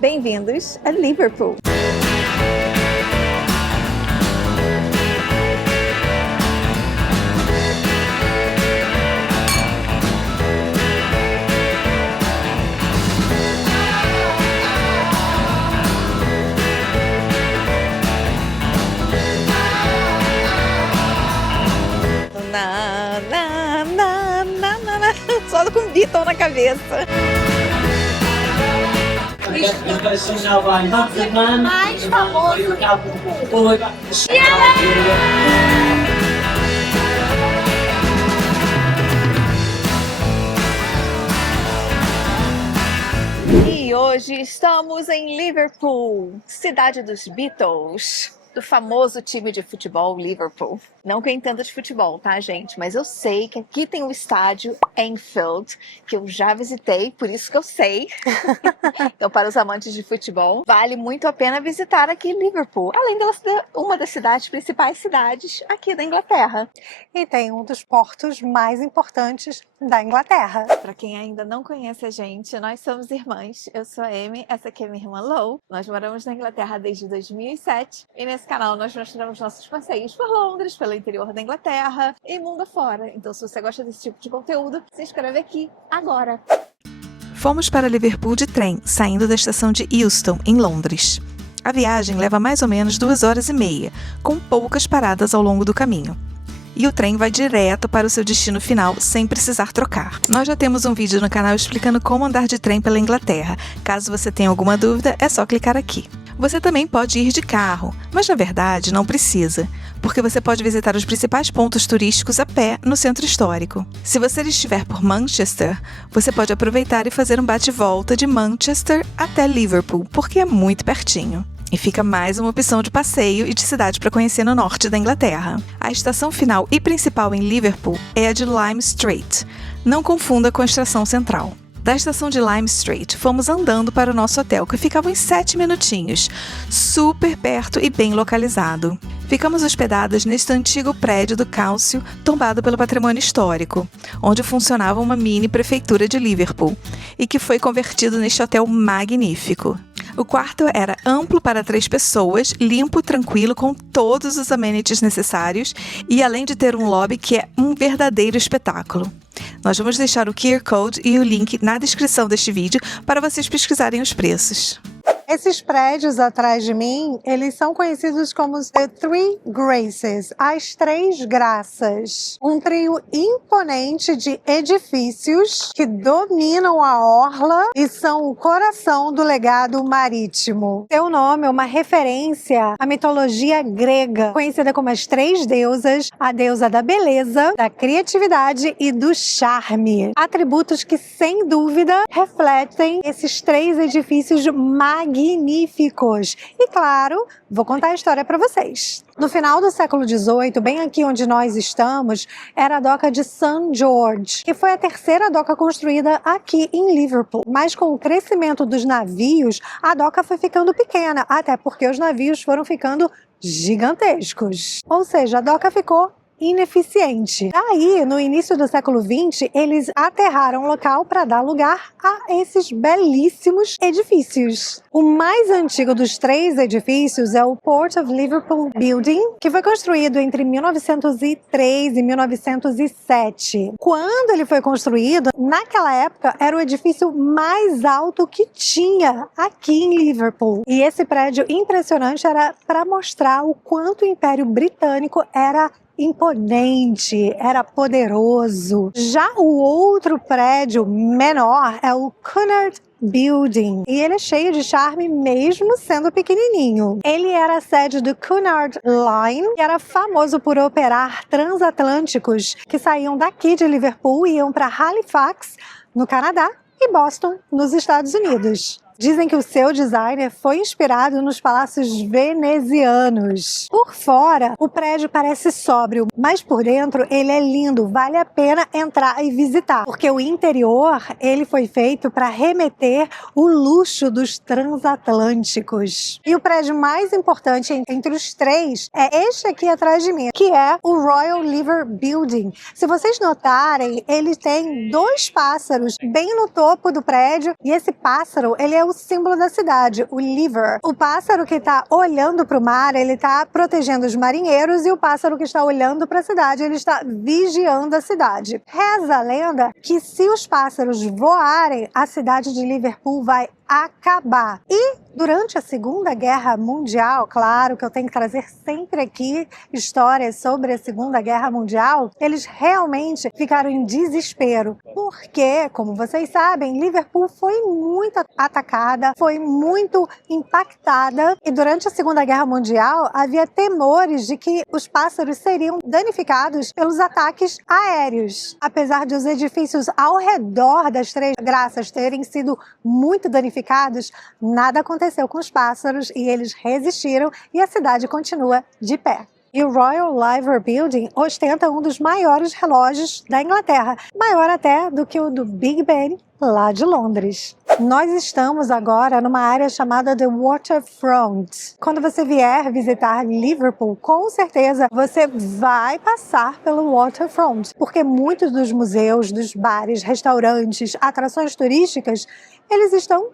Bem-vindos a Liverpool! Só com Beatle na cabeça. Mais famoso do mundo. E hoje estamos em Liverpool, cidade dos Beatles, do famoso time de futebol Liverpool. Não que eu entenda de futebol, tá, gente? Mas eu sei que aqui tem o estádio Anfield, que eu já visitei, por isso que eu sei. Então, para os amantes de futebol, vale muito a pena visitar aqui Liverpool, além de ser uma das principais cidades aqui da Inglaterra. E tem um dos portos mais importantes da Inglaterra. Para quem ainda não conhece a gente, nós somos irmãs. Eu sou a Amy, essa aqui é minha irmã Lou. Nós moramos na Inglaterra desde 2007 e nesse canal nós mostramos nossos passeios por Londres, pelo interior da Inglaterra e mundo afora. Então, se você gosta desse tipo de conteúdo, se inscreve aqui agora. Fomos para Liverpool de trem, saindo da estação de Euston, em Londres. A viagem leva mais ou menos 2h30, com poucas paradas ao longo do caminho. E o trem vai direto para o seu destino final, sem precisar trocar. Nós já temos um vídeo no canal explicando como andar de trem pela Inglaterra. Caso você tenha alguma dúvida, é só clicar aqui. Você também pode ir de carro, mas na verdade não precisa, porque você pode visitar os principais pontos turísticos a pé no centro histórico. Se você estiver por Manchester, você pode aproveitar e fazer um bate-volta de Manchester até Liverpool, porque é muito pertinho. E fica mais uma opção de passeio e de cidade para conhecer no norte da Inglaterra. A estação final e principal em Liverpool é a de Lime Street. Não confunda com a estação central. Da estação de Lime Street, fomos andando para o nosso hotel, que ficava em 7 minutinhos, super perto e bem localizado. Ficamos hospedadas neste antigo prédio do Cálcio, tombado pelo patrimônio histórico, onde funcionava uma mini prefeitura de Liverpool, e que foi convertido neste hotel magnífico. O quarto era amplo para 3 pessoas, limpo, tranquilo, com todos os amenities necessários e além de ter um lobby que é um verdadeiro espetáculo. Nós vamos deixar o QR Code e o link na descrição deste vídeo para vocês pesquisarem os preços. Esses prédios atrás de mim, eles são conhecidos como The Three Graces, as Três Graças. Um trio imponente de edifícios que dominam a orla e são o coração do legado marítimo. Seu nome é uma referência à mitologia grega, conhecida como as Três Deusas, a deusa da beleza, da criatividade e do charme. Atributos que, sem dúvida, refletem esses 3 edifícios magníficos. E claro, vou contar a história para vocês. No final do século XVIII, bem aqui onde nós estamos, era a doca de St. George, que foi a terceira doca construída aqui em Liverpool. Mas com o crescimento dos navios, a doca foi ficando pequena, até porque os navios foram ficando gigantescos. Ou seja, a doca ficou ineficiente. Aí, no início do século XX, eles aterraram o local para dar lugar a esses belíssimos edifícios. O mais antigo dos 3 edifícios é o Port of Liverpool Building, que foi construído entre 1903 e 1907. Quando ele foi construído, naquela época, era o edifício mais alto que tinha aqui em Liverpool. E esse prédio impressionante era para mostrar o quanto o Império Britânico era imponente, era poderoso. Já o outro prédio menor é o Cunard Building, e ele é cheio de charme mesmo sendo pequenininho. Ele era a sede do Cunard Line e era famoso por operar transatlânticos que saíam daqui de Liverpool e iam para Halifax, no Canadá, e Boston, nos Estados Unidos. Dizem que o seu designer foi inspirado nos palácios venezianos. Por fora, o prédio parece sóbrio, mas por dentro ele é lindo, vale a pena entrar e visitar, porque o interior ele foi feito para remeter o luxo dos transatlânticos. E o prédio mais importante entre os 3 é este aqui atrás de mim, que é o Royal Liver Building. Se vocês notarem, ele tem 2 pássaros bem no topo do prédio, e esse pássaro ele é o símbolo da cidade, o Liver. O pássaro que está olhando para o mar, ele está protegendo os marinheiros, e o pássaro que está olhando para a cidade, ele está vigiando a cidade. Reza a lenda que se os pássaros voarem, a cidade de Liverpool vai acabar. E durante a Segunda Guerra Mundial, claro que eu tenho que trazer sempre aqui histórias sobre a Segunda Guerra Mundial, eles realmente ficaram em desespero, porque, como vocês sabem, Liverpool foi muito atacada, foi muito impactada, e durante a Segunda Guerra Mundial havia temores de que os pássaros seriam danificados pelos ataques aéreos. Apesar de os edifícios ao redor das Três Graças terem sido muito danificados, nada aconteceu com os pássaros e eles resistiram, e a cidade continua de pé. E o Royal Liver Building ostenta um dos maiores relógios da Inglaterra, maior até do que o do Big Ben, lá de Londres. Nós estamos agora numa área chamada The Waterfront. Quando você vier visitar Liverpool, com certeza você vai passar pelo Waterfront, porque muitos dos museus, dos bares, restaurantes, atrações turísticas, eles estão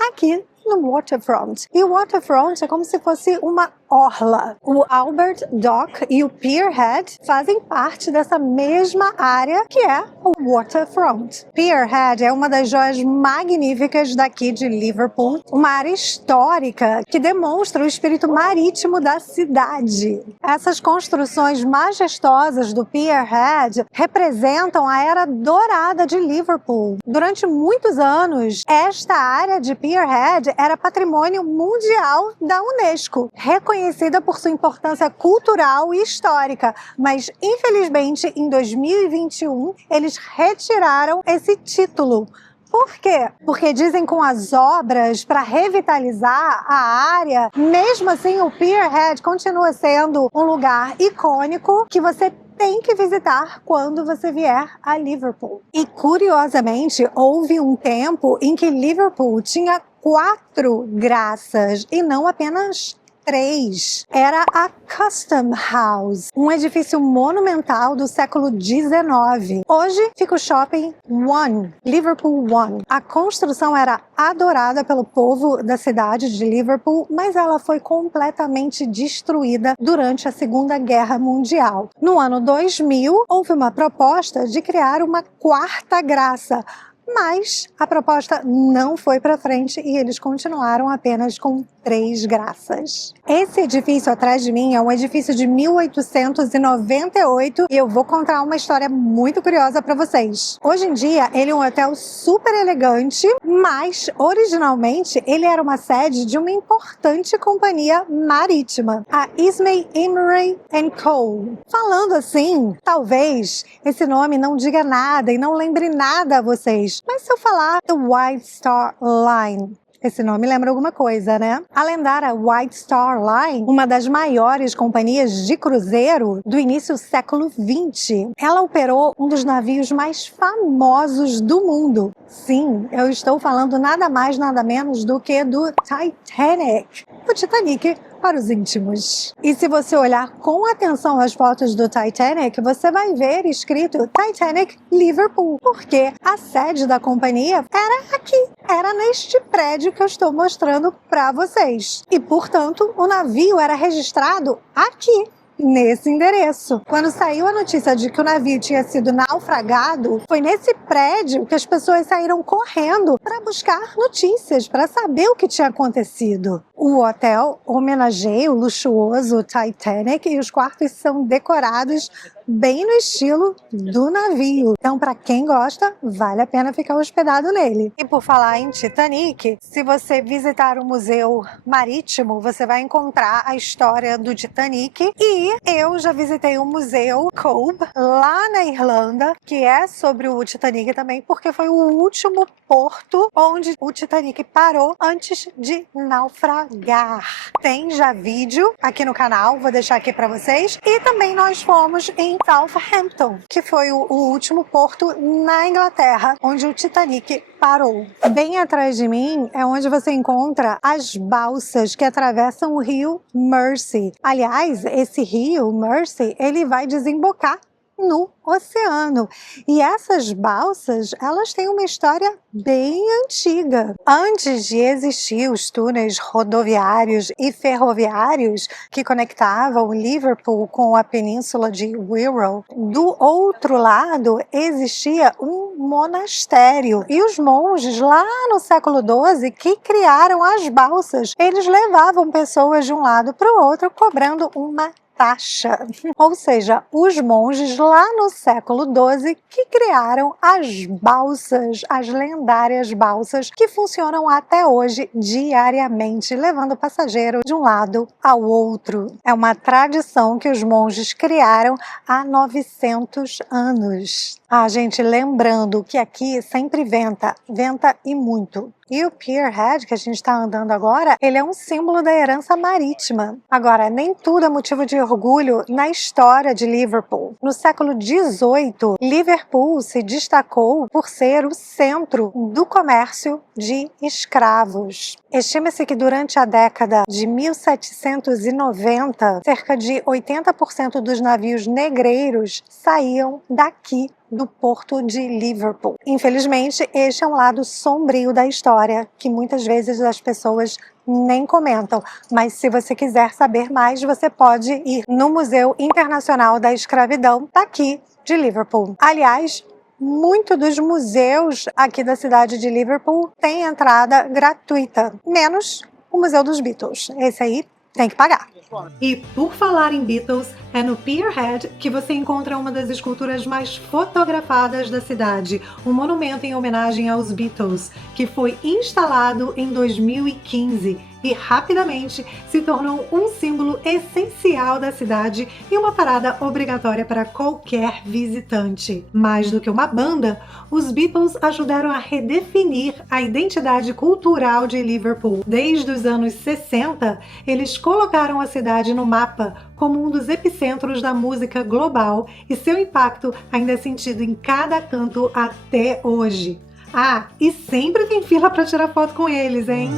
aqui no Waterfront. E o Waterfront é como se fosse uma orla. O Albert Dock e o Pier Head fazem parte dessa mesma área que é o Waterfront. Pier Head é uma das joias magníficas daqui de Liverpool, uma área histórica que demonstra o espírito marítimo da cidade. Essas construções majestosas do Pier Head representam a era dourada de Liverpool. Durante muitos anos, esta área de Pier Head era patrimônio mundial da Unesco, reconhecida por sua importância cultural e histórica, mas infelizmente em 2021 eles retiraram esse título. Por quê? Porque dizem que com as obras para revitalizar a área, mesmo assim o Pier Head continua sendo um lugar icônico que você tem que visitar quando você vier a Liverpool. E curiosamente, houve um tempo em que Liverpool tinha 4 graças e não apenas 3. Era a Custom House, um edifício monumental do século XIX. Hoje fica o Shopping One, Liverpool One. A construção era adorada pelo povo da cidade de Liverpool, mas ela foi completamente destruída durante a Segunda Guerra Mundial. No ano 2000, houve uma proposta de criar uma 4ª graça, mas a proposta não foi para frente e eles continuaram apenas com 3 graças. Esse edifício atrás de mim é um edifício de 1898 e eu vou contar uma história muito curiosa para vocês. Hoje em dia ele é um hotel super elegante, mas originalmente ele era uma sede de uma importante companhia marítima, a Ismay Imrie Co. Falando assim, talvez esse nome não diga nada e não lembre nada a vocês, mas se eu falar The White Star Line, esse nome lembra alguma coisa, né? A lendária White Star Line, uma das maiores companhias de cruzeiro do início do século XX. Ela operou um dos navios mais famosos do mundo. Sim, eu estou falando nada mais, nada menos do que do Titanic. O Titanic para os íntimos. E se você olhar com atenção as fotos do Titanic, você vai ver escrito Titanic Liverpool, porque a sede da companhia era aqui, era neste prédio que eu estou mostrando para vocês. E, portanto, o navio era registrado aqui, nesse endereço. Quando saiu a notícia de que o navio tinha sido naufragado, foi nesse prédio que as pessoas saíram correndo para buscar notícias, para saber o que tinha acontecido. O hotel homenageia o luxuoso Titanic e os quartos são decorados bem no estilo do navio. Então, para quem gosta, vale a pena ficar hospedado nele. E por falar em Titanic, se você visitar o Museu Marítimo, você vai encontrar a história do Titanic. E eu já visitei o Museu Cobh, lá na Irlanda, que é sobre o Titanic também, porque foi o último porto onde o Titanic parou antes de naufragar. Tem já vídeo aqui no canal, vou deixar aqui para vocês. E também nós fomos em Southampton, que foi o último porto na Inglaterra, onde o Titanic parou. Bem atrás de mim é onde você encontra as balsas que atravessam o rio Mersey. Aliás, esse rio Mersey, ele vai desembocar no oceano. E essas balsas, elas têm uma história bem antiga. Antes de existir os túneis rodoviários e ferroviários que conectavam Liverpool com a península de Wirral, do outro lado existia um monastério. E os monges lá no século XII que criaram as balsas, eles levavam pessoas de um lado para o outro cobrando uma taxa. Ou seja, os monges lá no século XII que criaram as balsas, as lendárias balsas que funcionam até hoje diariamente, levando passageiro de um lado ao outro. É uma tradição que os monges criaram há 900 anos. Gente, lembrando que aqui sempre venta e muito. E o Pierhead, que a gente está andando agora, ele é um símbolo da herança marítima. Agora, nem tudo é motivo de orgulho na história de Liverpool. No século XVIII, Liverpool se destacou por ser o centro do comércio de escravos. Estima-se que durante a década de 1790, cerca de 80% dos navios negreiros saíam daqui do porto de Liverpool. Infelizmente, este é um lado sombrio da história que muitas vezes as pessoas nem comentam, mas se você quiser saber mais, você pode ir no Museu Internacional da Escravidão daqui de Liverpool. Aliás, muitos dos museus aqui da cidade de Liverpool têm entrada gratuita, menos o Museu dos Beatles. Esse aí tem que pagar. E por falar em Beatles, é no Pierhead que você encontra uma das esculturas mais fotografadas da cidade, um monumento em homenagem aos Beatles, que foi instalado em 2015 e rapidamente se tornou um símbolo essencial da cidade e uma parada obrigatória para qualquer visitante. Mais do que uma banda, os Beatles ajudaram a redefinir a identidade cultural de Liverpool. Desde os anos 60, eles colocaram a cidade no mapa como um dos epicentros da música global e seu impacto ainda é sentido em cada canto até hoje. E sempre tem fila para tirar foto com eles, hein?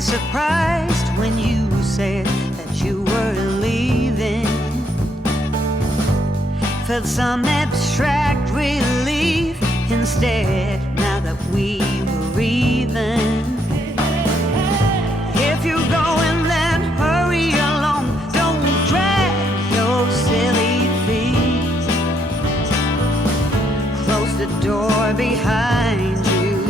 Surprised when you said that you were leaving. Felt some abstract relief instead now that we were even. If you're going, then hurry along. Don't drag your silly feet. Close the door behind you.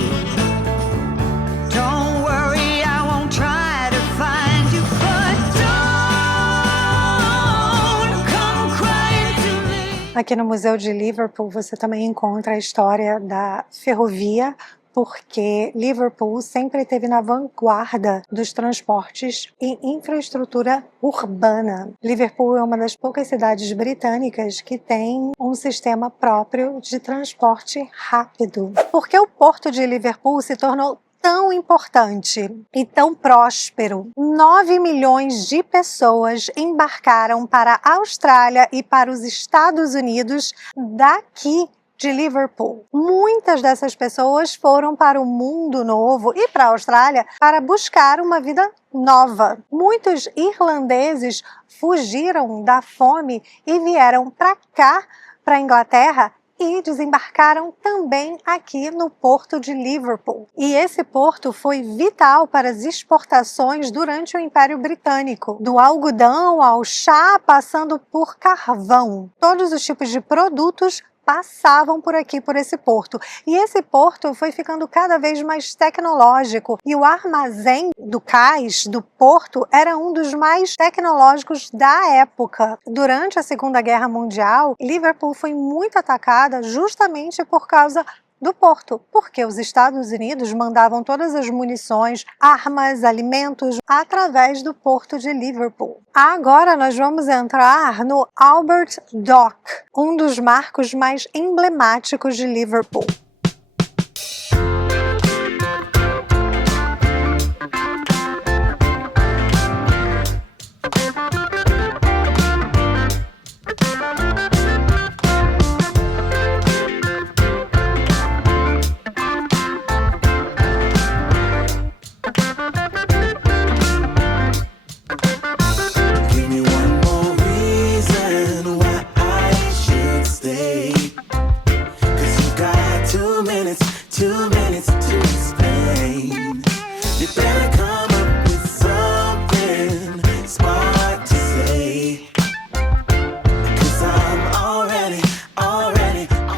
Don't worry, try to find you, but don't come crying to me. Aqui no Museu de Liverpool você também encontra a história da ferrovia, porque Liverpool sempre esteve na vanguarda dos transportes e infraestrutura urbana. Liverpool é uma das poucas cidades britânicas que tem um sistema próprio de transporte rápido. Porque o porto de Liverpool se tornou tão importante e tão próspero. 9 milhões de pessoas embarcaram para a Austrália e para os Estados Unidos daqui de Liverpool. Muitas dessas pessoas foram para o mundo novo e para a Austrália para buscar uma vida nova. Muitos irlandeses fugiram da fome e vieram para cá, para a Inglaterra, e desembarcaram também aqui no porto de Liverpool. E esse porto foi vital para as exportações durante o Império Britânico, do algodão ao chá, passando por carvão. Todos os tipos de produtos passavam por aqui, por esse porto. E esse porto foi ficando cada vez mais tecnológico. E o armazém do cais, do porto, era um dos mais tecnológicos da época. Durante a Segunda Guerra Mundial, Liverpool foi muito atacada justamente por causa do porto, porque os Estados Unidos mandavam todas as munições, armas, alimentos através do porto de Liverpool. Agora nós vamos entrar no Albert Dock, um dos marcos mais emblemáticos de Liverpool. 2 minutes to explain. You better come up with something smart to say. 'Cause I'm already.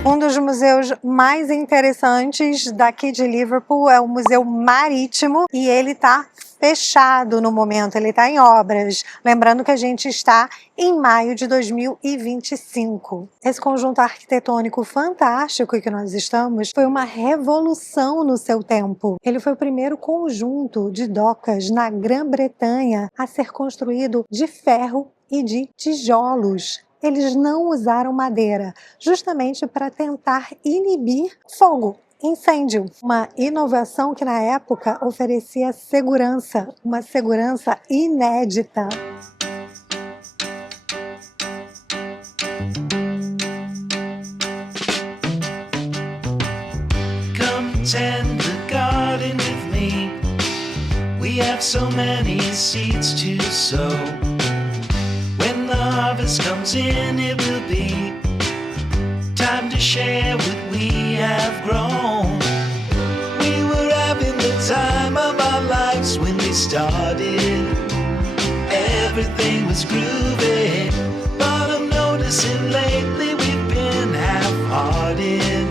Um dos museus mais interessantes daqui de Liverpool é o Museu Marítimo e ele está fechado no momento, ele está em obras. Lembrando que a gente está em maio de 2025. Esse conjunto arquitetônico fantástico que nós estamos foi uma revolução no seu tempo. Ele foi o primeiro conjunto de docas na Grã-Bretanha a ser construído de ferro e de tijolos. Eles não usaram madeira, justamente para tentar inibir fogo, incêndio. Uma inovação que na época oferecia segurança, uma segurança inédita. Come tend the garden with me. We have so many seeds to sow. When the harvest comes in, it will be time to share what we have grown. We were having the time of our lives when we started. Everything was groovy, but I'm noticing lately we've been half-hearted.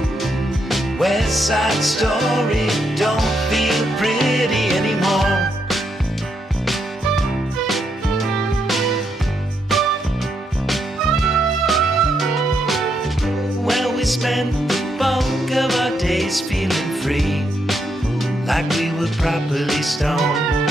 West Side Story don't feel pretty anymore. We spent the bulk of our days feeling free, like we were properly stoned,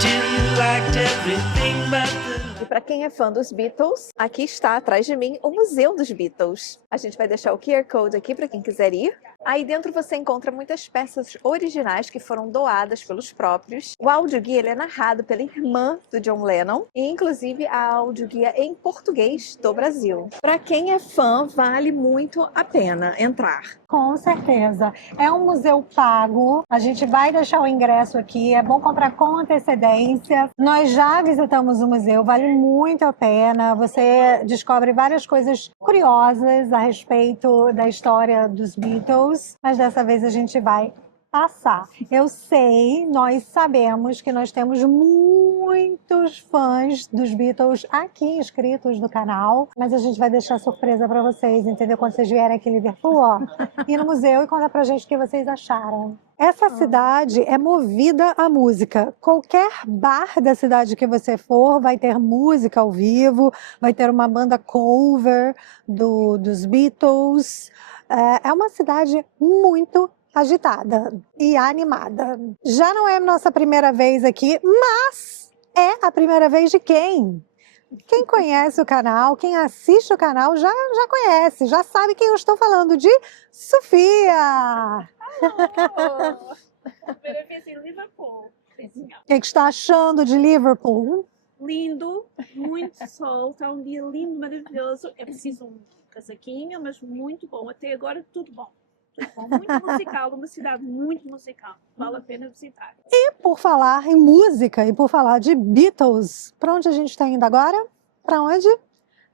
till you liked everything but the... E para quem é fã dos Beatles, aqui está atrás de mim o Museu dos Beatles. A gente vai deixar o QR Code aqui para quem quiser ir. Aí dentro você encontra muitas peças originais que foram doadas pelos próprios. O audioguia ele é narrado pela irmã do John Lennon e inclusive a audioguia em português do Brasil. Para quem é fã, vale muito a pena entrar. Com certeza. É um museu pago. A gente vai deixar o ingresso aqui. É bom comprar com antecedência. Nós já visitamos o museu, vale muito a pena. Você descobre várias coisas curiosas a respeito da história dos Beatles, mas dessa vez a gente vai passar. Eu sei, nós sabemos que nós temos muitos fãs dos Beatles aqui inscritos no canal, mas a gente vai deixar surpresa para vocês, entendeu? Quando vocês vierem aqui em Liverpool, ó, ir no museu e contar pra gente o que vocês acharam. Essa cidade é movida à música. Qualquer bar da cidade que você for vai ter música ao vivo, vai ter uma banda cover dos Beatles. É uma cidade muito agitada e animada. Já não é nossa primeira vez aqui, mas é a primeira vez de quem? Quem conhece o canal, quem assiste o canal já conhece, já sabe quem eu estou falando, de Sofia! Primeira vez em Liverpool. O que está achando de Liverpool? Lindo, muito sol, está um dia lindo, maravilhoso. É preciso um casaquinho, mas muito bom. Até agora tudo bom. Muito musical, uma cidade muito musical. Vale a pena visitar. E por falar em música e por falar de Beatles, para onde a gente está indo agora? Para onde?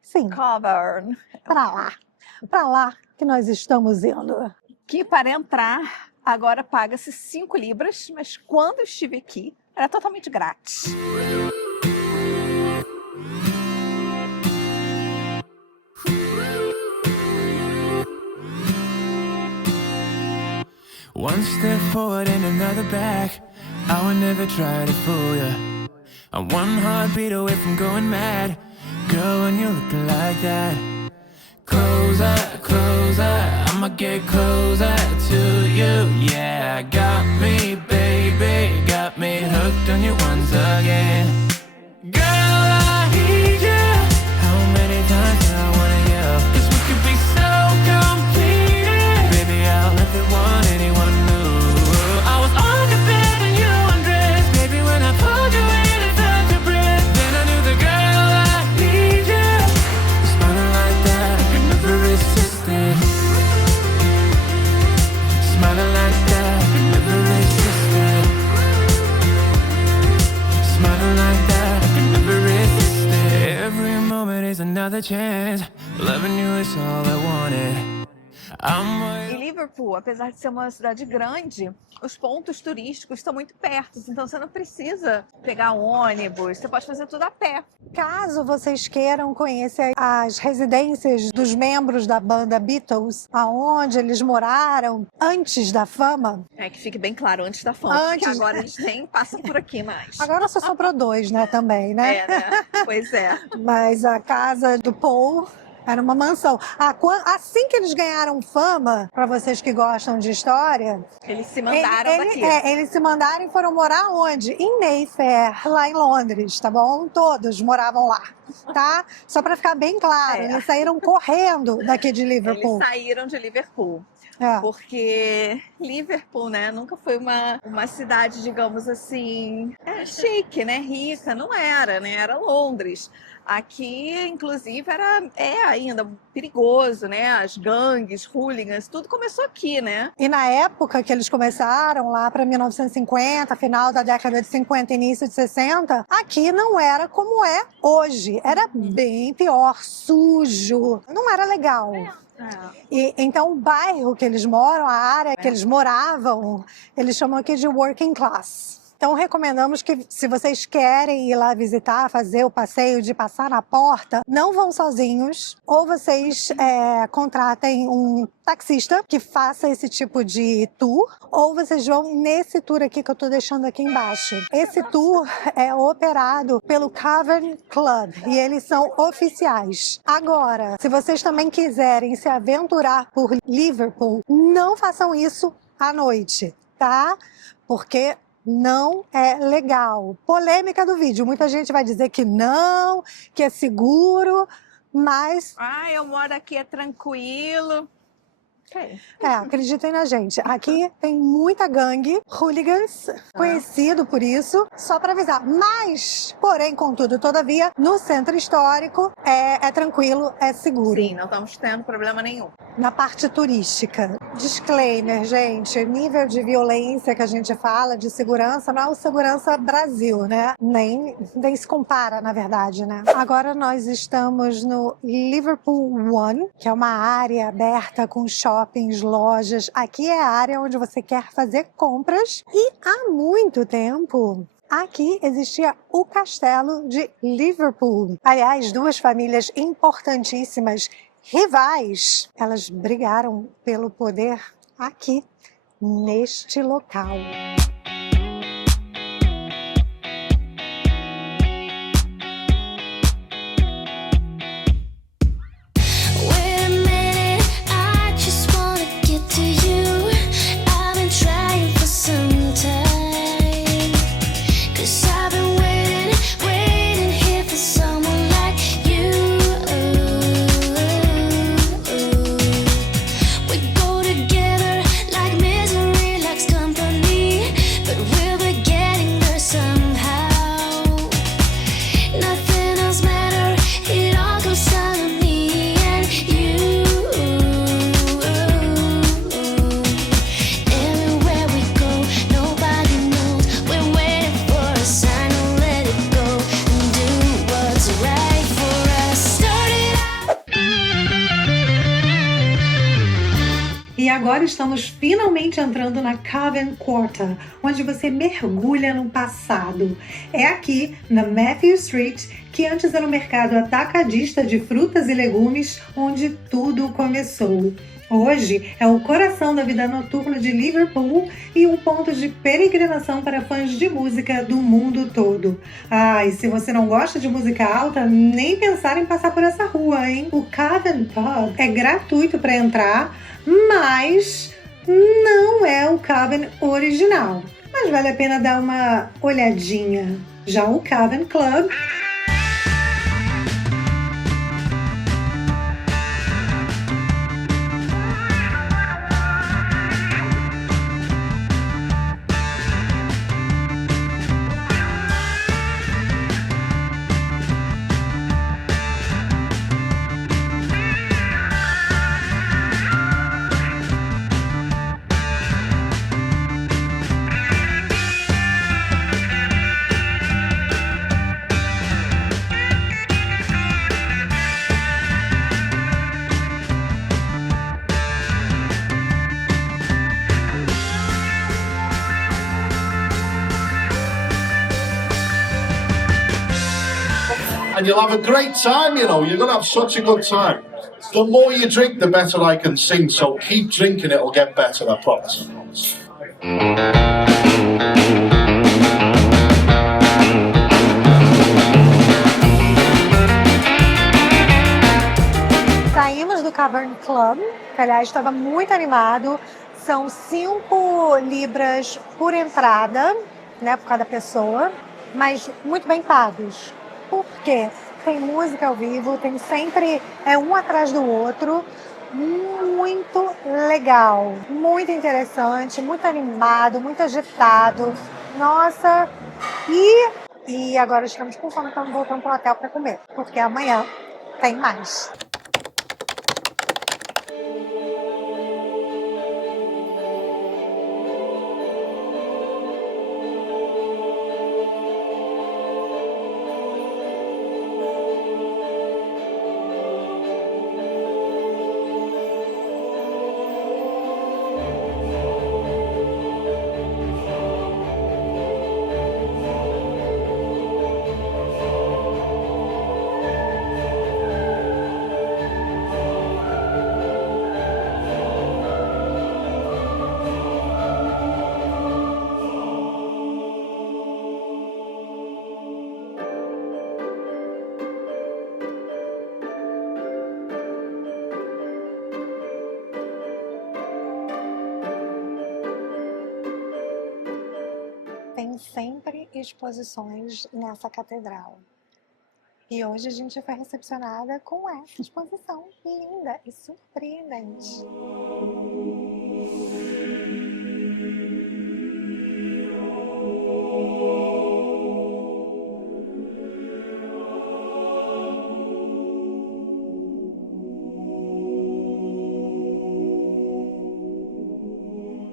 Sim, Cavern. para lá que nós estamos indo. Que para entrar agora paga-se 5 libras, mas quando eu estive aqui era totalmente grátis. One step forward and another back. I would never try to fool ya. I'm one heartbeat away from going mad. Girl, when you're looking like that, closer, closer, I'ma get closer to you. Yeah, got me, baby, got me hooked on you once again. Girl, I need you. How many times do I wanna yell? 'Cause we could be so completed. Baby, I'll never want anyone new. I was on the bed and you undressed. Baby, when I pulled you in and felt your breath, then I knew the girl I need you. You're smiling like that, I could never resist it. Smiling like that, I could never resist it. Smiling like that, I could never resist it. Every moment is another chance. Loving you is all I wanted. I'm E Liverpool, apesar de ser uma cidade grande, os pontos turísticos estão muito perto, então você não precisa pegar ônibus, você pode fazer tudo a pé. Caso vocês queiram conhecer as residências dos membros da banda Beatles, aonde eles moraram antes da fama, É, que fique bem claro, antes da fama, porque Antes. agora eles nem passam por aqui mais. agora só sobrou 2, né, também, né? É, né? Pois é. Mas a casa do Paul era uma mansão. Assim que eles ganharam fama, para vocês que gostam de história, Eles se mandaram daqui. eles se mandaram e foram morar onde? Em Mayfair, lá em Londres, tá bom? Todos moravam lá, tá? Só para ficar bem claro, É. eles saíram correndo daqui de Eles Liverpool. saíram de Liverpool. É. Porque Liverpool, né, nunca foi uma cidade, digamos assim, chique, né, rica, não era, né, era Londres. Aqui, inclusive, é ainda perigoso, né, as gangues, hooligans, tudo começou aqui, né. E na época que eles começaram, lá para 1950, final da década de 50, início de 60, aqui não era como é hoje. Era bem pior, sujo, não era legal. E, então, o bairro que eles moram, a área que eles moravam, eles chamam aqui de working class. Então, recomendamos que, se vocês querem ir lá visitar, fazer o passeio de passar na porta, não vão sozinhos, ou vocês contratem um taxista que faça esse tipo de tour, ou vocês vão nesse tour aqui que eu estou deixando aqui embaixo. Esse tour é operado pelo Cavern Club e eles são oficiais. Agora, se vocês também quiserem se aventurar por Liverpool, não façam isso à noite, tá? Porque não é legal. Polêmica do vídeo. Muita gente vai dizer que não, que é seguro, mas Eu moro aqui, é tranquilo. acreditem na gente. Aqui tem muita gangue, hooligans, conhecido por isso, só para avisar. Mas, porém, contudo, todavia, no centro histórico é tranquilo, é seguro. Sim, não estamos tendo problema nenhum. Na parte turística. Disclaimer, gente, nível de violência que a gente fala, de segurança, não é o segurança Brasil, né? Nem se compara, na verdade, né? Agora nós estamos no Liverpool One, que é uma área aberta com shoppings, lojas. Aqui é a área onde você quer fazer compras. E há muito tempo, aqui existia o Castelo de Liverpool. Aliás, 2 famílias importantíssimas, rivais, elas brigaram pelo poder aqui, neste local. E agora estamos finalmente entrando na Cavern Quarter, onde você mergulha no passado. É aqui, na Matthew Street, que antes era um mercado atacadista de frutas e legumes, onde tudo começou. Hoje é o coração da vida noturna de Liverpool e um ponto de peregrinação para fãs de música do mundo todo. E se você não gosta de música alta, nem pensar em passar por essa rua, hein? O Cavern Pub é gratuito para entrar, mas não é o Cavern original. Mas vale a pena dar uma olhadinha. Já o Cavern Club and you'll have a great time, you know. You're going to have such a good time. The more you drink, the better I can sing, so keep drinking, it'll get better, I promise. Saímos do Cavern Club, que aliás estava muito animado. São 5 libras por entrada, né, por cada pessoa, mas muito bem pagos. Por quê? Tem música ao vivo, tem sempre um atrás do outro. Muito legal, muito interessante, muito animado, muito agitado. Nossa! E agora estamos com fome, estamos voltando para o hotel para comer, porque amanhã tem mais. Tem sempre exposições nessa catedral. E hoje a gente foi recepcionada com essa exposição linda e surpreendente.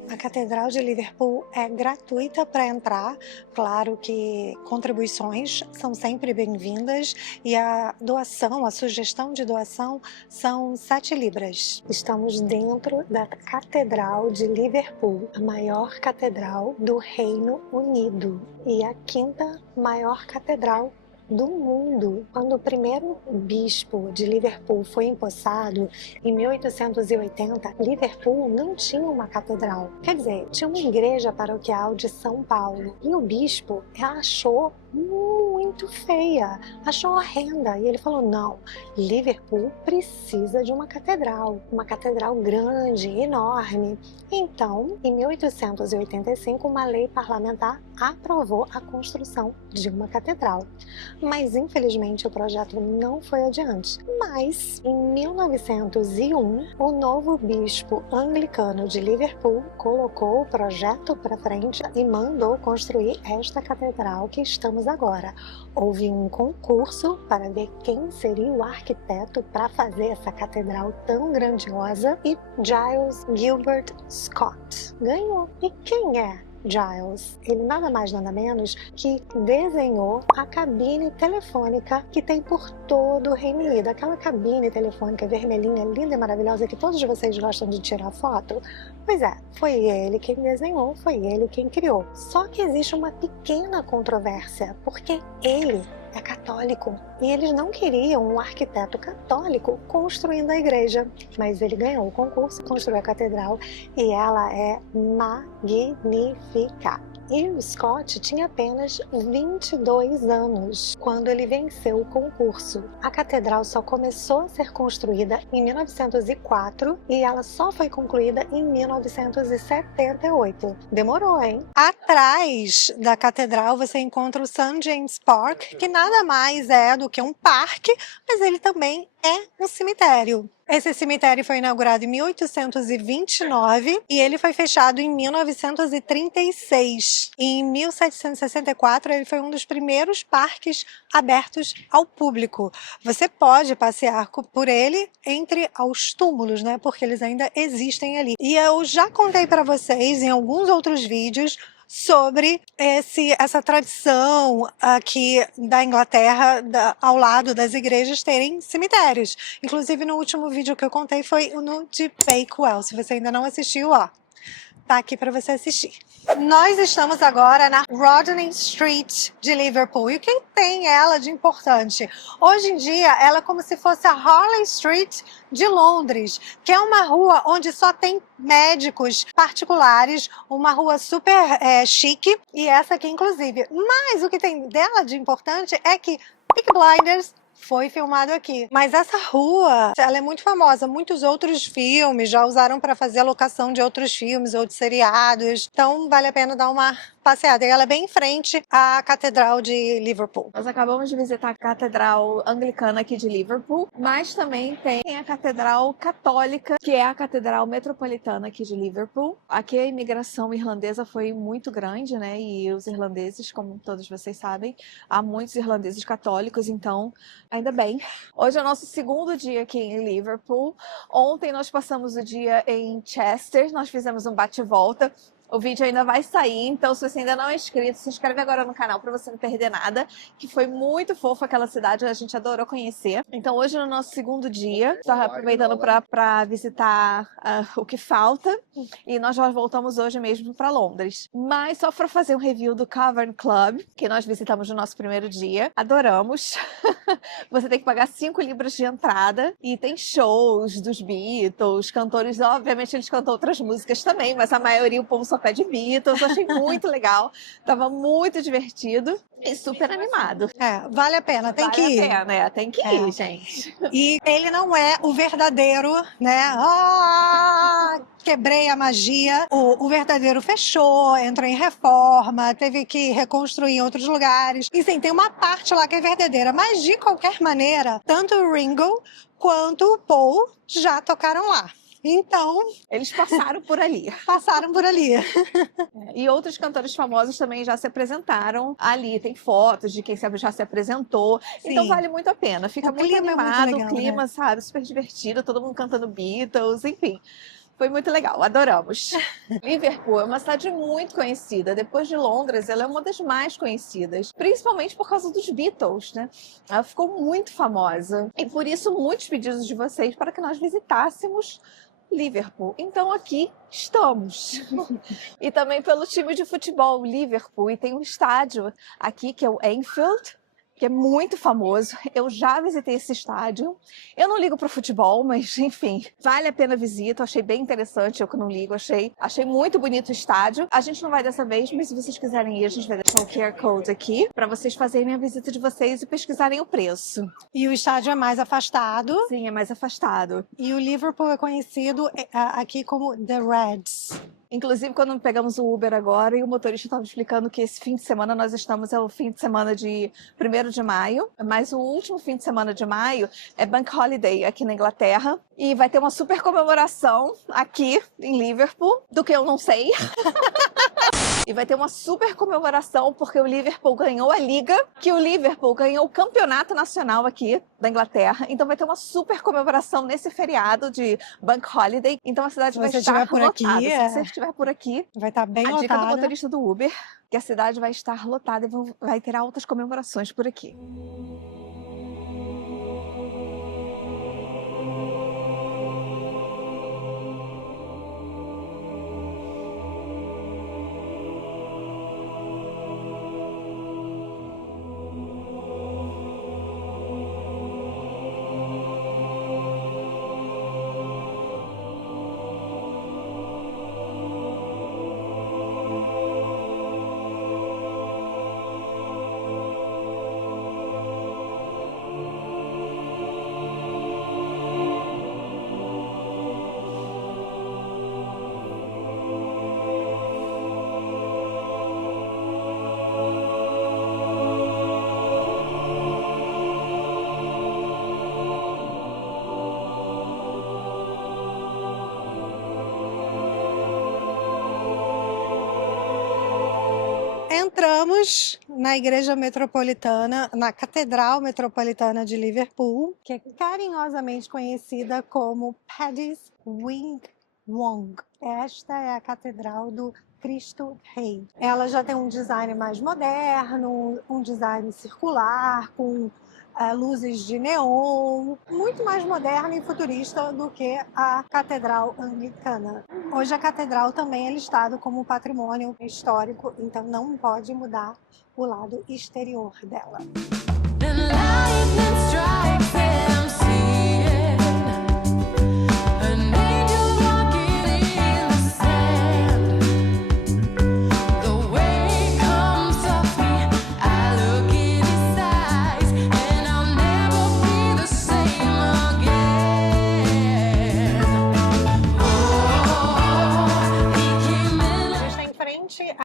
A Catedral de Liverpool é gratuita para entrar, claro que contribuições são sempre bem-vindas e a doação, a sugestão de doação são 7 libras. Estamos dentro da Catedral de Liverpool, a maior catedral do Reino Unido e a 5ª maior catedral do mundo. Quando o primeiro bispo de Liverpool foi empossado, em 1880, Liverpool não tinha uma catedral. Quer dizer, tinha uma igreja paroquial de São Paulo. E o bispo achou muito feia, achou horrenda. E ele falou, não, Liverpool precisa de uma catedral grande, enorme. Então, em 1885, uma lei parlamentar aprovou a construção de uma catedral. Mas, infelizmente, o projeto não foi adiante. Mas, em 1901, o novo bispo anglicano de Liverpool colocou o projeto para frente e mandou construir esta catedral que estamos agora. Houve um concurso para ver quem seria o arquiteto para fazer essa catedral tão grandiosa e Giles Gilbert Scott ganhou. E quem é Giles? Ele nada mais nada menos que desenhou a cabine telefônica que tem por todo o Reino Unido. Aquela cabine telefônica vermelhinha, linda e maravilhosa que todos vocês gostam de tirar foto. Pois é, foi ele quem desenhou, foi ele quem criou. Só que existe uma pequena controvérsia, porque ele é católico e eles não queriam um arquiteto católico construindo a igreja, mas ele ganhou o concurso, construiu a catedral e ela é magnífica. E o Scott tinha apenas 22 anos quando ele venceu o concurso. A catedral só começou a ser construída em 1904 e ela só foi concluída em 1978. Demorou, hein? Atrás da catedral você encontra o St. James Park, que nada mais é do que um parque, mas ele também é um cemitério. Esse cemitério foi inaugurado em 1829 e ele foi fechado em 1936. Em 1764, ele foi um dos primeiros parques abertos ao público. Você pode passear por ele entre os túmulos, né? Porque eles ainda existem ali. E eu já contei para vocês em alguns outros vídeos sobre essa tradição aqui da Inglaterra, ao lado das igrejas, terem cemitérios. Inclusive, no último vídeo que eu contei foi no de Bakewell. Se você ainda não assistiu, ó, tá aqui para você assistir. Nós estamos agora na Rodney Street de Liverpool. E o que tem ela de importante? Hoje em dia, ela é como se fosse a Harley Street de Londres, que é uma rua onde só tem médicos particulares, uma rua super chique, e essa aqui inclusive. Mas o que tem dela de importante é que Peaky Blinders foi filmado aqui. Mas essa rua, ela é muito famosa. Muitos outros filmes já usaram para fazer a locação de outros filmes, outros seriados. Então vale a pena dar uma passeada. E ela é bem em frente à Catedral de Liverpool. Nós acabamos de visitar a Catedral Anglicana aqui de Liverpool, mas também tem a Catedral Católica, que é a Catedral Metropolitana aqui de Liverpool. Aqui a imigração irlandesa foi muito grande, né? E os irlandeses, como todos vocês sabem, há muitos irlandeses católicos, então ainda bem. Hoje é o nosso segundo dia aqui em Liverpool. Ontem nós passamos o dia em Chester, nós fizemos um bate-volta. O vídeo ainda vai sair, então se você ainda não é inscrito, se inscreve agora no canal para você não perder nada, que foi muito fofa aquela cidade, a gente adorou conhecer. Então hoje no nosso segundo dia, estava aproveitando para visitar o que falta, e nós já voltamos hoje mesmo para Londres. Mas só para fazer um review do Cavern Club, que nós visitamos no nosso primeiro dia, adoramos. Você tem que pagar 5 libras de entrada, e tem shows dos Beatles, cantores, obviamente eles cantam outras músicas também, mas a maioria o povo só pé de Beatles, eu achei muito legal, tava muito divertido e super animado. Vale a pena, tem que ir. Vale a pena, tem que ir, gente. E ele não é o verdadeiro, né? Quebrei a magia. O verdadeiro fechou, entrou em reforma, teve que reconstruir em outros lugares. E sim, tem uma parte lá que é verdadeira, mas de qualquer maneira, tanto o Ringo quanto o Paul já tocaram lá. Então, eles passaram por ali. Passaram por ali. E outros cantores famosos também já se apresentaram ali. Tem fotos de quem já se apresentou. Sim. Então vale muito a pena. Fica muito animado, legal, o clima, né? sabe? Super divertido, todo mundo cantando Beatles, enfim. Foi muito legal, adoramos. Liverpool é uma cidade muito conhecida. Depois de Londres, ela é uma das mais conhecidas. Principalmente por causa dos Beatles, né? Ela ficou muito famosa. E por isso, muitos pedidos de vocês para que nós visitássemos Liverpool. Então aqui estamos. E também pelo time de futebol Liverpool. E tem um estádio aqui que é o Anfield, que é muito famoso. Eu já visitei esse estádio. Eu não ligo para futebol, mas enfim, vale a pena a visita. Eu achei bem interessante, eu que não ligo, achei muito bonito o estádio. A gente não vai dessa vez, mas se vocês quiserem ir, a gente vai deixar o QR Code aqui para vocês fazerem a visita de vocês e pesquisarem o preço. E o estádio é mais afastado. Sim, é mais afastado. E o Liverpool é conhecido aqui como The Reds. Inclusive, quando pegamos o Uber agora, e o motorista estava explicando que esse fim de semana é o fim de semana de 1º de maio, mas o último fim de semana de maio é Bank Holiday aqui na Inglaterra, e vai ter uma super comemoração aqui em Liverpool, do que eu não sei. E vai ter uma super comemoração porque o Liverpool ganhou a Liga, que o Liverpool ganhou o campeonato nacional aqui da Inglaterra. Então vai ter uma super comemoração nesse feriado de Bank Holiday. Então a cidade vai estar lotada. Se você estiver por aqui, vai estar bem lotada. A dica do motorista do Uber, que a cidade vai estar lotada e vai ter altas comemorações por aqui. Entramos na Igreja Metropolitana, na Catedral Metropolitana de Liverpool, que é carinhosamente conhecida como Paddy's Wing Wong. Esta é a Catedral do Cristo Rei. Ela já tem um design mais moderno, um design circular, com luzes de neon, muito mais moderna e futurista do que a Catedral Anglicana. Hoje a catedral também é listada como patrimônio histórico, então não pode mudar o lado exterior dela.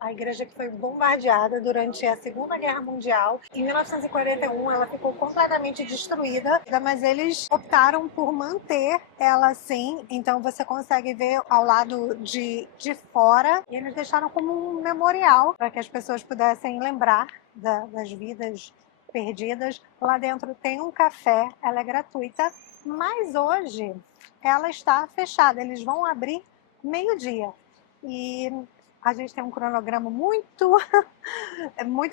A igreja que foi bombardeada durante a Segunda Guerra Mundial. Em 1941 ela ficou completamente destruída, mas eles optaram por manter ela assim, então você consegue ver ao lado de fora, e eles deixaram como um memorial para que as pessoas pudessem lembrar das vidas perdidas. Lá dentro tem um café, ela é gratuita, mas hoje ela está fechada, eles vão abrir meio-dia. E a gente tem um cronograma muito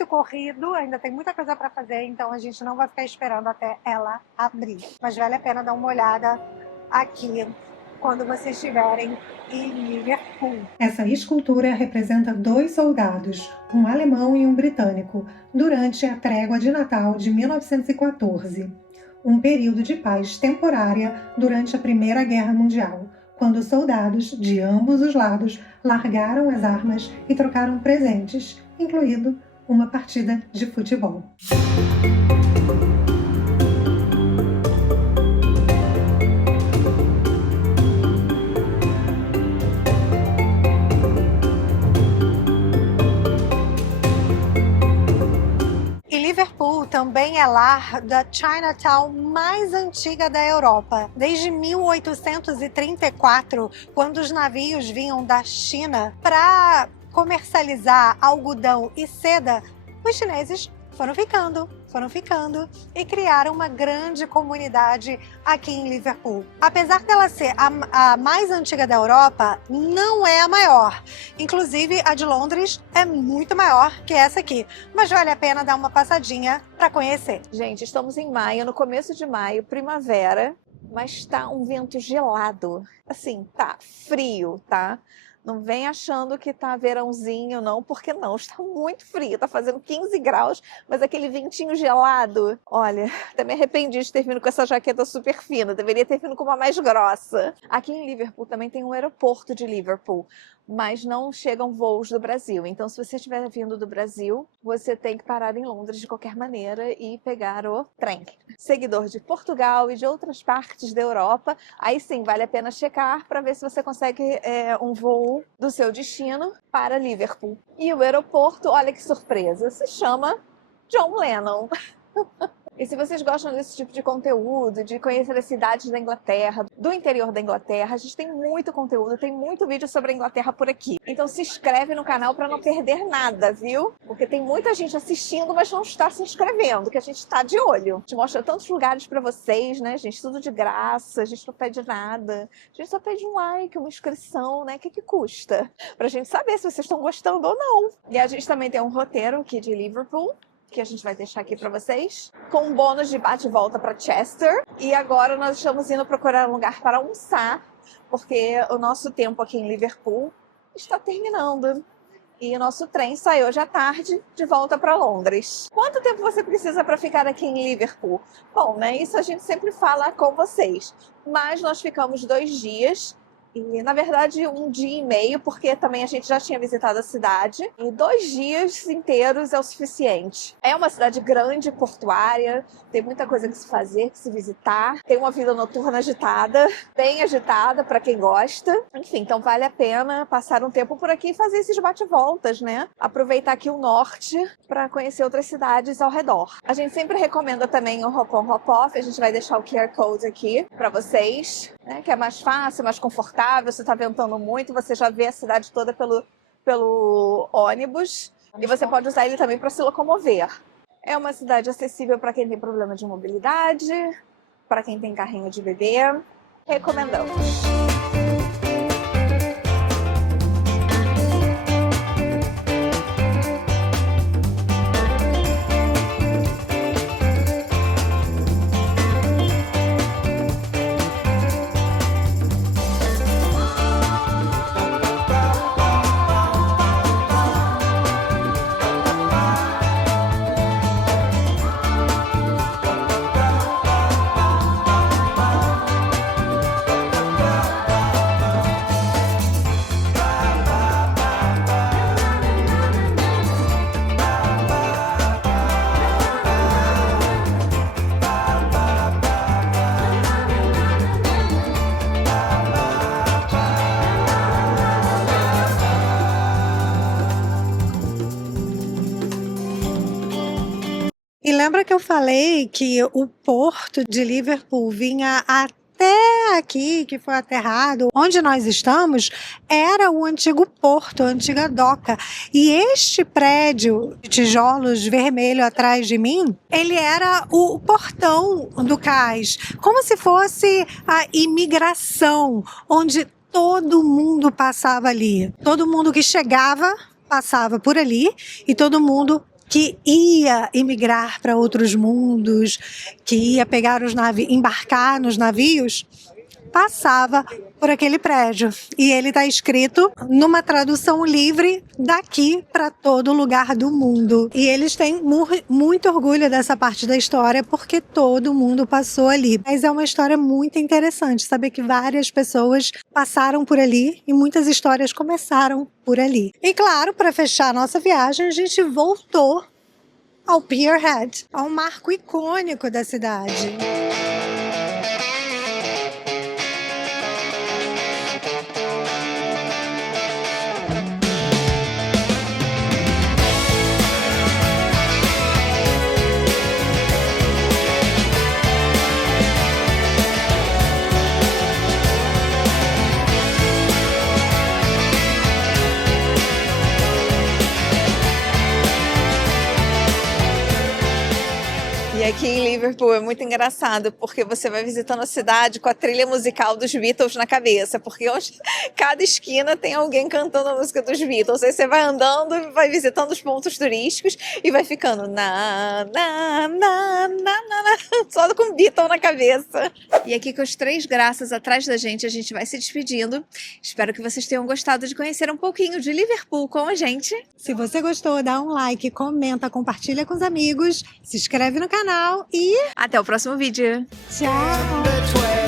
corrido, ainda tem muita coisa para fazer, então a gente não vai ficar esperando até ela abrir. Mas vale a pena dar uma olhada aqui quando vocês estiverem em Liverpool. Essa escultura representa 2 soldados, um alemão e um britânico, durante a Trégua de Natal de 1914, um período de paz temporária durante a Primeira Guerra Mundial, quando os soldados de ambos os lados largaram as armas e trocaram presentes, incluindo uma partida de futebol. Liverpool também é lar da Chinatown mais antiga da Europa. Desde 1834, quando os navios vinham da China para comercializar algodão e seda, os chineses foram ficando e criaram uma grande comunidade aqui em Liverpool. Apesar dela ser a mais antiga da Europa, não é a maior. Inclusive, a de Londres é muito maior que essa aqui, mas vale a pena dar uma passadinha para conhecer. Gente, estamos em maio, no começo de maio, primavera, mas tá um vento gelado. Assim, tá frio, tá? Não vem achando que tá verãozinho, não, porque não, está muito frio, tá fazendo 15 graus, mas aquele ventinho gelado. Olha, até me arrependi de ter vindo com essa jaqueta super fina, deveria ter vindo com uma mais grossa. Aqui em Liverpool também tem um aeroporto de Liverpool, mas não chegam voos do Brasil. Então, se você estiver vindo do Brasil, você tem que parar em Londres de qualquer maneira e pegar o trem. Seguidor de Portugal e de outras partes da Europa, aí sim, vale a pena checar para ver se você consegue um voo do seu destino para Liverpool. E o aeroporto, olha que surpresa, se chama John Lennon. E se vocês gostam desse tipo de conteúdo, de conhecer as cidades da Inglaterra, do interior da Inglaterra, a gente tem muito conteúdo, tem muito vídeo sobre a Inglaterra por aqui. Então se inscreve no canal para não perder nada, viu? Porque tem muita gente assistindo, mas não está se inscrevendo, que a gente está de olho. A gente mostra tantos lugares para vocês, né, gente? Tudo de graça, a gente não pede nada. A gente só pede um like, uma inscrição, né? O que custa? Pra gente saber se vocês estão gostando ou não. E a gente também tem um roteiro aqui de Liverpool, que a gente vai deixar aqui para vocês, com um bônus de bate-volta para Chester. E agora nós estamos indo procurar um lugar para almoçar, porque o nosso tempo aqui em Liverpool está terminando. E o nosso trem saiu hoje à tarde, de volta para Londres. Quanto tempo você precisa para ficar aqui em Liverpool? Bom, né, isso a gente sempre fala com vocês. Mas nós ficamos 2 dias. E, na verdade, 1 dia e meio, porque também a gente já tinha visitado a cidade. E 2 dias inteiros é o suficiente. É uma cidade grande, portuária, tem muita coisa que se fazer, que se visitar. Tem uma vida noturna agitada, bem agitada para quem gosta. Enfim, então vale a pena passar um tempo por aqui e fazer esses bate-voltas, né? Aproveitar aqui o norte para conhecer outras cidades ao redor. A gente sempre recomenda também o Hop-on, Hop-off. A gente vai deixar o QR Code aqui para vocês, né? Que é mais fácil, mais confortável. Se está ventando muito, você já vê a cidade toda pelo ônibus. E você pode usar ele também para se locomover. É uma cidade acessível para quem tem problema de mobilidade, para quem tem carrinho de bebê. Recomendamos. lembra que eu falei que o porto de Liverpool vinha até aqui, que foi aterrado, onde nós estamos, era o antigo porto, a antiga doca. E este prédio de tijolos vermelho atrás de mim, ele era o portão do cais, como se fosse a imigração, onde todo mundo passava ali. Todo mundo que chegava passava por ali e todo mundo que ia emigrar para outros mundos, que ia pegar os embarcar nos navios, passava por aquele prédio. E ele está escrito numa tradução livre daqui para todo lugar do mundo. E eles têm muito orgulho dessa parte da história porque todo mundo passou ali. Mas é uma história muito interessante saber que várias pessoas passaram por ali e muitas histórias começaram por ali. E claro, para fechar a nossa viagem, a gente voltou ao Pier Head, ao marco icônico da cidade. E aqui em Liverpool é muito engraçado, porque você vai visitando a cidade com a trilha musical dos Beatles na cabeça, porque cada esquina tem alguém cantando a música dos Beatles. Aí você vai andando, vai visitando os pontos turísticos e vai ficando só com Beatle na cabeça. E aqui com as 3 graças atrás da gente, a gente vai se despedindo. Espero que vocês tenham gostado de conhecer um pouquinho de Liverpool com a gente. Se você gostou, dá um like, comenta, compartilha com os amigos, se inscreve no canal e até o próximo vídeo. tchau!